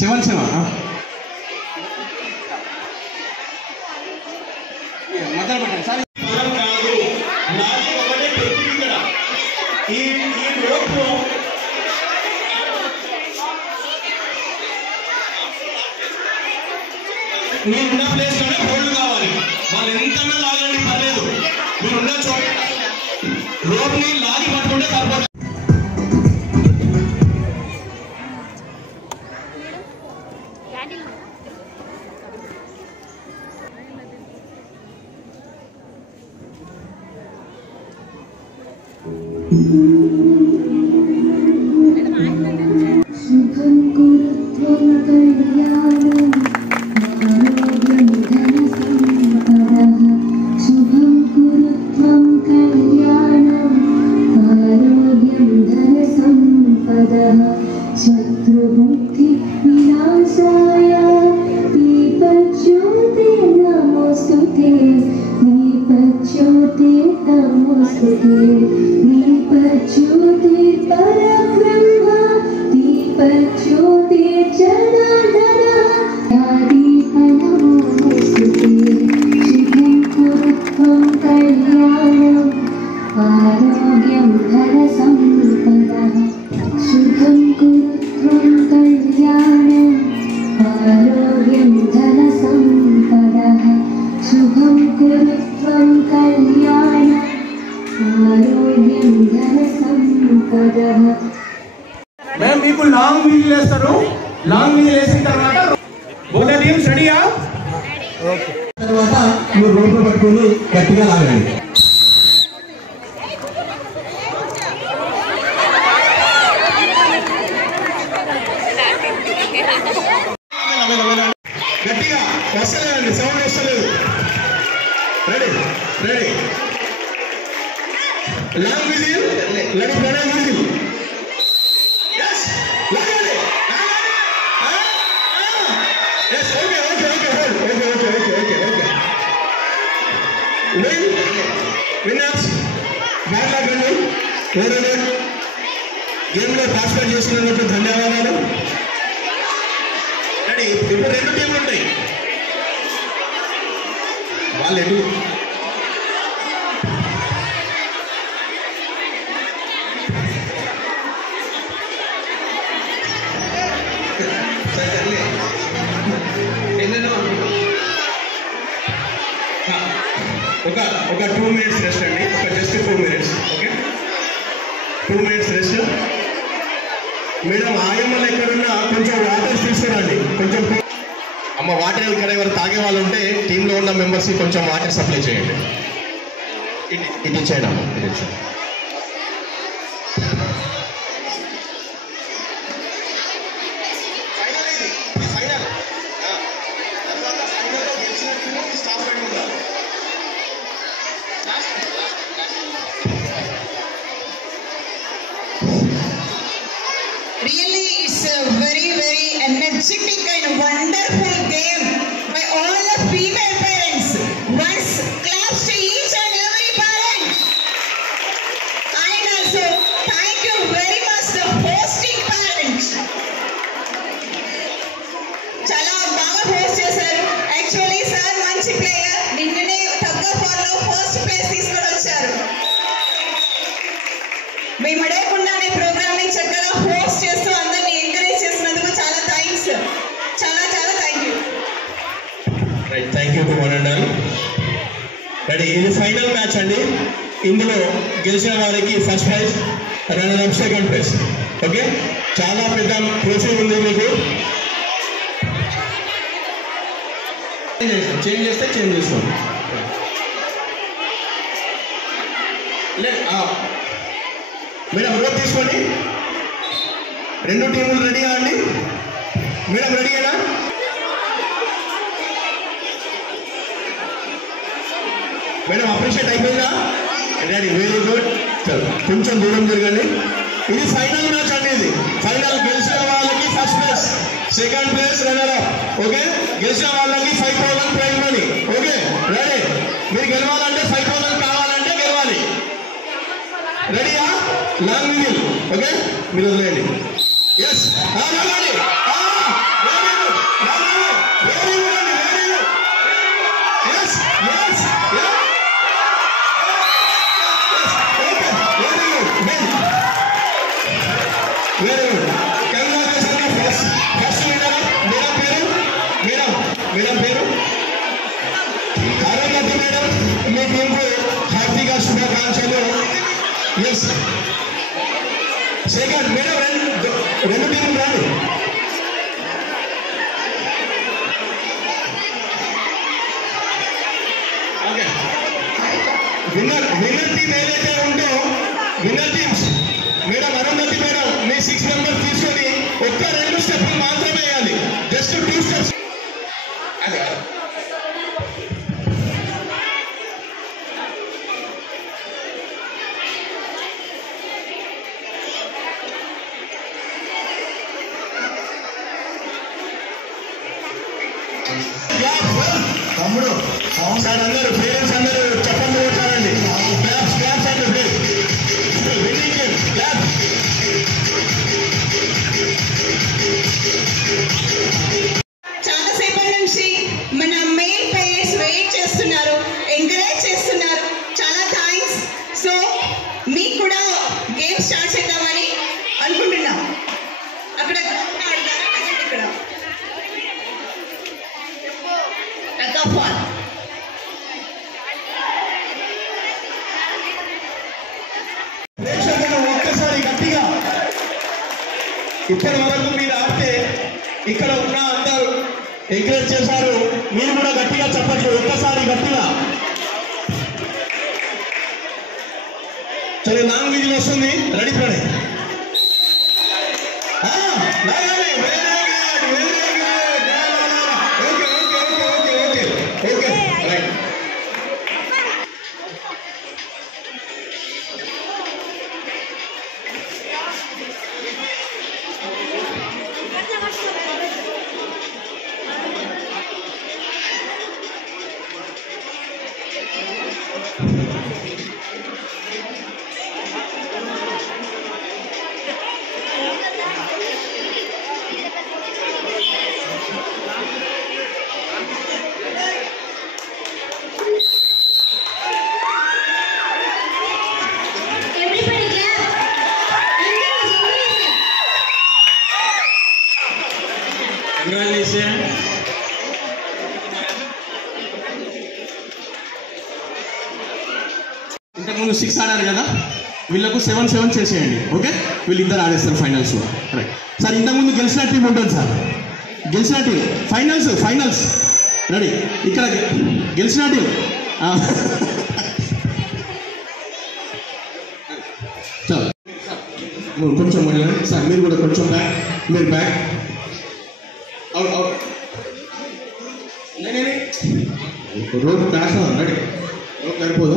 7 7 మొదలు పెట్టండి సార్. మీరున్న ప్లేస్ లోనే హోల్డ్ కావాలి. వాళ్ళు ఎంతన్నా లాగండి పర్లేదు, మీరున్న చోట రోడ్ ని లాగి పట్టుకుంటే సరిపోతుంది. शत्रुबुद्धि विनाशाय दीपज्योते नमोस्तुते, दीपज्योते नमोस्तुते, दीपज्योते परब्रह्म, दीपज्योते जनार्दन, दीप नमोस्तुते। शुभं कुरु त्वं कल्याणम् आरोग्यं धनसम्पदः, शुभं कुरु त्वं कल्याणम् आरोग्यं धनसम्पदः, शुभं कुरु त्वं कल्याणम् आरोग्यं धनसम्पदः। మేము మీకు లాంగ్ వీల్ వేస్తారు. లాంగ్ వీల్ వేసిన తర్వాత బోధ టీం స్టడీయా ఓకే. తర్వాత మీరు రోడ్డు పట్టుకొని గట్టిగా లాగండి. గట్టిగా వస్తలేదండి, సౌండ్ వస్తలేదు. Ready ready long whistle ready Pranay whistle. yes లాగండి yes okay okay okay hold okay okay okay okay okay winners back లాగండి. ఎవరైనా గేమ్లో పార్టిసిపేట్ చేసినందుకు ధన్యవాదాలు. రెడీ ఇప్పుడు 2 టీంలు ఉంటాయి. వాళ్ళు ఎటు ఒక 2 minutes రెస్ట్ అండి. Just 2 minutes okay. 2 minutes rest. Madam ఆయమ్మలు ఎక్కడున్నా కొంచెం వాటర్ తీసుకురండి. కొంచెం అమ్మ వాటర్ ఇక్కడ ఎవరు తాగే వాళ్ళు ఉంటే టీంలో ఉన్న మెంబర్స్కి కొంచెం వాటర్ సప్లై చేయండి. ఇది ఇచ్చేయండి అమ్మ, ఇది ఇచ్చేయండి. Really, it's a very, very energetic and wonderful game by all the female parents. Once claps to each and every parent. And also, thank you very much the hosting parents. Chala baga host chesaru. Actually, sir manchi player. Ninnane tagga follow first place తీసుకొని వచ్చారు. మేము అడగకుండానే programme ని చక్కగా host చేస్తూ అందరినీ encourage చేసినందుకు చాలా థ్యాంక్స్. చాలా చాలా thank you. Right, thank you to one and all. Ready, ఇది ఫైనల్ మ్యాచ్ అండి. ఇందులో గెలిచిన వారికి first prize, runner up second prize. Okay, చాలా పెద్ద ట్రోఫీ ఉంది మీకు. చేంజ్ చేస్తే చేంజ్ చేస్తాం. మేడం రోడ్ తీసుకోండి. 2 టీములు రెడీగా అండి? మేడం రెడీగా? మేడం అప్రిషియేట్ అయిపోయిందా? Ready, very good. కొంచెం దూరం జరగండి. ఇది ఫైనల్ మ్యాచ్ అండి. ఇది ఫైనల్. గెలిచిన వాళ్ళకి first place, second place, runner up. Okay, గెలిచిన వాళ్ళకి 5,000 ప్రైజ్ మనీ. Okay ready. మీరు గెలవాలంటే 5,000 కావాలంటే గెలవాలి. Long whistle. ఓకే, మీరు వదిలేయండి. ఎస్, రావాలి. మేడం పేరు అరుణమతి మేడం, మీ టీంకు హార్దిక శుభాకాంక్షలు. ఎస్, సెకండ్ మేడం రెండు టీంలు రాదు. ఓకే, విన్నర్ టీం ఏదైతే ఉందో winner teams madam Arunamati madam మీ 6 మెంబర్స్ తీసుకొని ఒక్క 2 స్టెప్లు మాత్రమే వేయాలి. Just 2 steps. తమ్ముడు సార్ అందరూ పేరెంట్స్ అందరూ చెప్పండి కొట్టారండి. Claps claps and clap. చాలా సేపటి నుంచి మన మెయిన్ పేరెంట్స్ వెయిట్ చేస్తున్నారు, ఎంకరేజ్ చేస్తున్నారు. చాలా థ్యాంక్స్. సో మీకు కూడా గేమ్ స్టార్ట్ చేద్దామని అనుకుంటున్నాం. అక్కడ ఇక్కడ ఒక్కసారి గట్టిగా ఇప్పటి వరకు మీరు ఆడితే ఇక్కడ ఉన్న అందరూ ఎంకరేజ్ చేశారు. మీరు కూడా గట్టిగా చెప్పచ్చు, ఒక్కసారి గట్టిగా. సరే, లాంగ్ విజిల్ వస్తుంది. రెడీ పడే. ఇంతకుముందు 6 ఆడారు కదా, వీళ్ళకు 7-7 చేసేయండి. ఓకే, వీళ్ళిద్దరు ఆడేస్తారు ఫైనల్స్. రైట్ సార్, ఇంతకుముందు గెలిచిన టీం ఉంటుంది సార్, గెలిచిన టీం ఫైనల్స్ రెడీ. ఇక్కడ గెలిచిన టీం సార్ కొంచెం సార్, మీరు కూడా కొంచెం బ్యాక్, మీరు back. Out out road crash ready. Road సరిపోదు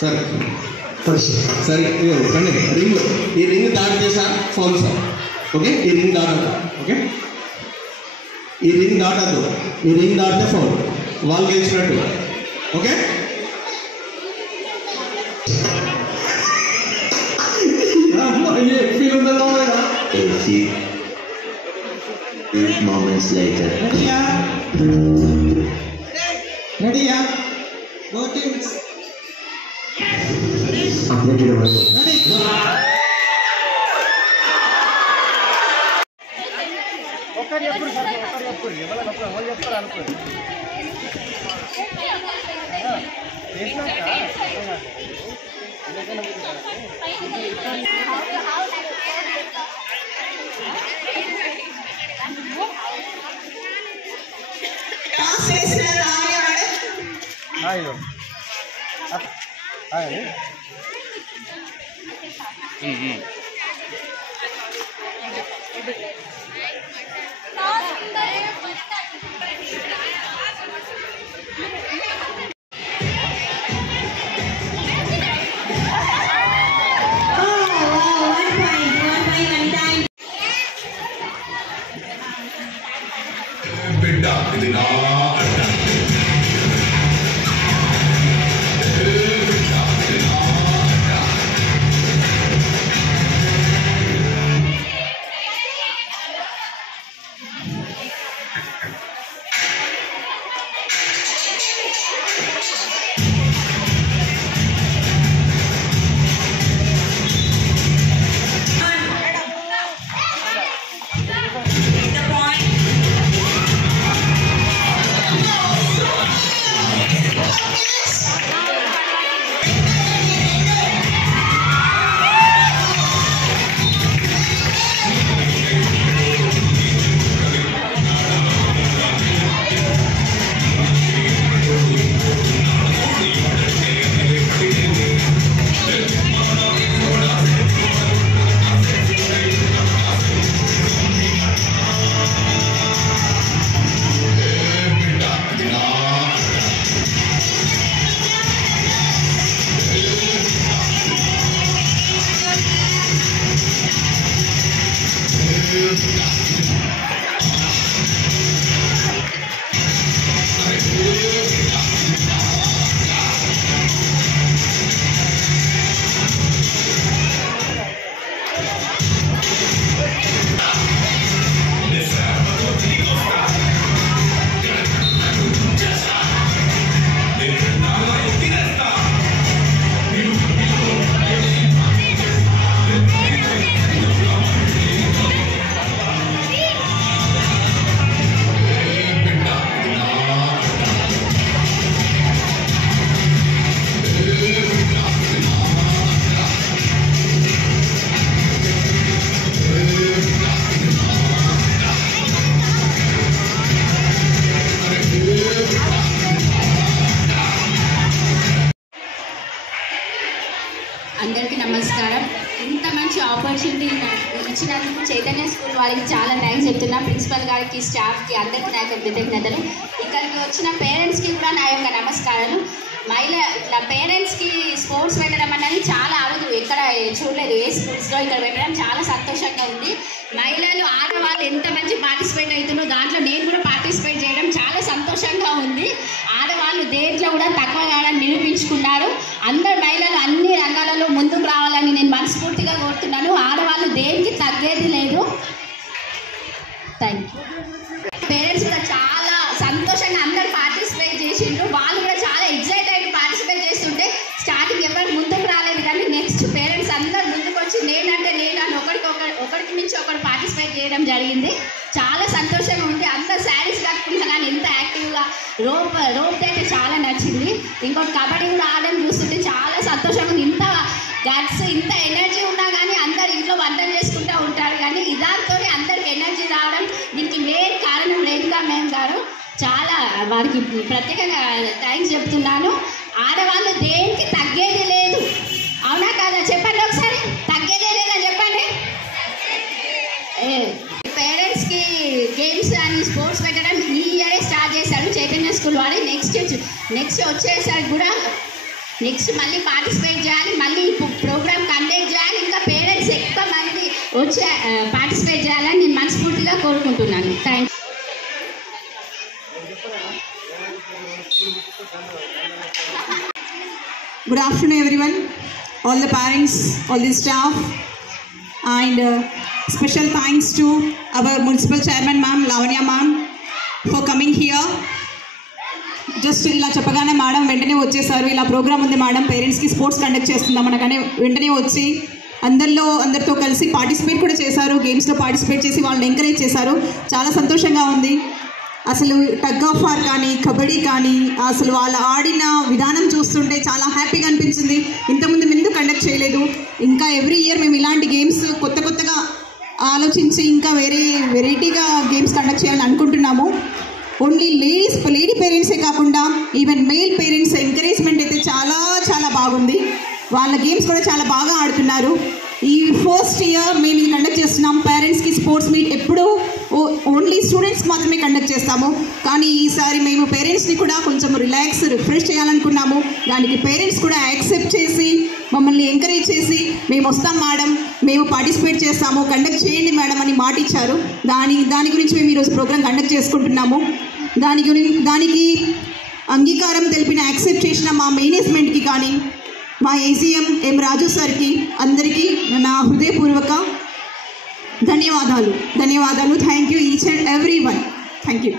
సార్. సరే, రండి. ఈ రింగ్ దాటితే సార్ ఫౌల్ సార్. ఓకే, ఈ రింగ్ దాటద్దు. ఓకే, ఈ రింగ్ దాటద్దు. ఈ రింగ్ దాటితే ఫౌల్, వాళ్ళు గెలిచినట్టు. Okay, moments later. Ready? Go teams. Updated over. Ready? Toss వేసినారు ఆడేవాడు. బిడ్డ ఇది నా ఆపర్చునిటీ ఇచ్చినందుకు చైతన్య స్కూల్ వాళ్ళకి చాలా థ్యాంక్స్ చెప్తున్నా. ప్రిన్సిపల్ గారికి, స్టాఫ్కి, అందరికీ నా యొక్క కృతజ్ఞతలు. ఇక్కడికి వచ్చిన పేరెంట్స్కి కూడా నా యొక్క నమస్కారాలు. ఇట్లా పేరెంట్స్కి స్పోర్ట్స్ పెట్టడం అనేది చాలా అరుదు, ఎక్కడ చూడలేదు ఏ స్కూల్స్లో. ఇక్కడ పెట్టడం చాలా సంతోషంగా ఉంది. మహిళలు, ఆడవాళ్ళు ఎంత మంచి పార్టిసిపేట్ అవుతుందో దాంట్లో నేను కూడా పార్టిసిపేట్ చేయడం చాలా సంతోషంగా ఉంది. ఆడవాళ్ళు దేంట్లో కూడా తక్కువ కాదని నిరూపించుకున్నారు. అందరు మహిళలు అన్ని రంగాలలో ముందుకు రావాలని నేను మనస్ఫూర్తిగా కోరుతున్నాను. ఆడవాళ్ళు దేనికి తగ్గేది లేదు. Thank you. పేరెంట్స్ కూడా చాలా సంతోషంగా అందరు పార్టిసిపేట్ చేసిండ్రు. వాళ్ళు కూడా చాలా ఎగ్జైట్ అయ్యి పార్టిసిపేట్ చేస్తుంటే స్టార్టింగ్ ఎవరు ముందుకు రాలేదు, కానీ నెక్స్ట్ పేరెంట్స్ అందరు ముందుకు వచ్చి నేనంటే నేను అని ఒకరికి మించి ఒకరు పార్టిసిపేట్ చేయడం జరిగింది. చాలా సంతోషంగా ఉంది. అందరు శారీస్ కట్టుకుంటున్నా కానీ ఎంత యాక్టివ్గా రోప్ అయితే చాలా నచ్చింది. ఇంకోటి కబడ్డీ కూడా ఆడడం చూస్తుంటే చాలా సంతోషంగా ఉంది. ఇంత గట్స్, ఇంత ఎనర్జీ ఉన్నా కానీ అందరు ఇంట్లో వంటలు చేసుకుంటూ ఉంటారు, కానీ ఇదాంతోనే అందరికి ఎనర్జీ రావడం దీనికి మెయిన్ కారణం రేణుకా మేడం గారు. చాలా వారికి ప్రత్యేకంగా థ్యాంక్స్ చెప్తున్నాను. ఆడవాళ్ళు దేనికి తగ్గేది లేదు, అవునా కాదా? చెప్పండి ఒకసారి, తగ్గేదే లేదా చెప్పండి. పేరెంట్స్కి గేమ్స్ అని స్పోర్ట్స్ పెట్టడం ఈ ఇయరే స్టార్ట్ చేశారు చైతన్య స్కూల్ వాడి. నెక్స్ట్ వచ్చేసరికి కూడా నెక్స్ట్ మళ్ళీ పార్టిసిపేట్ చేయాలి, మళ్ళీ ప్రోగ్రామ్ కండక్ట్ చేయాలి, ఇంకా పేరెంట్స్ ఎక్కువ మంది వచ్చి పార్టిసిపేట్ చేయాలని నేను మనస్ఫూర్తిగా కోరుకుంటున్నాను. Thank you. Good afternoon everyone, all the parents, all the staff, and special thanks to our municipal chairman ma'am Lavanya ma'am for coming here. Just ఇలా చెప్పగానే మేడం వెంటనే వచ్చేసారు. ఇలా ప్రోగ్రామ్ ఉంది మేడం, పేరెంట్స్కి స్పోర్ట్స్ కండక్ట్ చేస్తున్నాం అనగానే వెంటనే వచ్చి అందరితో కలిసి పార్టిసిపేట్ కూడా చేశారు. గేమ్స్లో పార్టిసిపేట్ చేసి వాళ్ళని ఎంకరేజ్ చేశారు. చాలా సంతోషంగా ఉంది. అసలు టగ్ ఆఫ్ వార్ కానీ, కబడ్డీ కానీ, అసలు వాళ్ళు ఆడిన విధానం చూస్తుంటే చాలా హ్యాపీగా అనిపించింది. ఇంతకుముందు మేము ఎందుకు కండక్ట్ చేయలేదు. ఇంకా ఎవ్రీ ఇయర్ మేము ఇలాంటి గేమ్స్ కొత్తగా ఆలోచించి ఇంకా వెరైటీగా గేమ్స్ కండక్ట్ చేయాలని అనుకుంటున్నాము. ఓన్లీ లేడీ పేరెంట్సే కాకుండా ఈవెన్ మెయిల్ పేరెంట్స్ ఎంకరేజ్మెంట్ అయితే చాలా బాగుంది. వాళ్ళ గేమ్స్ కూడా చాలా బాగా ఆడుతున్నారు. ఈ ఫస్ట్ ఇయర్ మేము ఇది కండక్ట్ చేస్తున్నాం. పేరెంట్స్కి స్పోర్ట్స్ మీట్ ఎప్పుడూ ఓన్లీ స్టూడెంట్స్కి మాత్రమే కండక్ట్ చేస్తాము, కానీ ఈసారి మేము పేరెంట్స్ని కూడా కొంచెం రిఫ్రెష్ చేయాలనుకున్నాము. దానికి పేరెంట్స్ కూడా యాక్సెప్ట్ చేసి మమ్మల్ని ఎంకరేజ్ చేసి మేము వస్తాం మేడం, మేము పార్టిసిపేట్ చేస్తాము, కండక్ట్ చేయండి మేడం అని మాట ఇచ్చారు. దాని గురించి మేము ఈరోజు ప్రోగ్రామ్ కండక్ట్ చేసుకుంటున్నాము. దానికి అంగీకారం తెలిపిన, యాక్సెప్ట్ చేసిన మా మేనేజ్మెంట్కి కానీ, మా ఏసీఎం ఎం రాజు సార్కి అందరికీ నా హృదయపూర్వక ధన్యవాదాలు. Thank you each and every one. Thank you.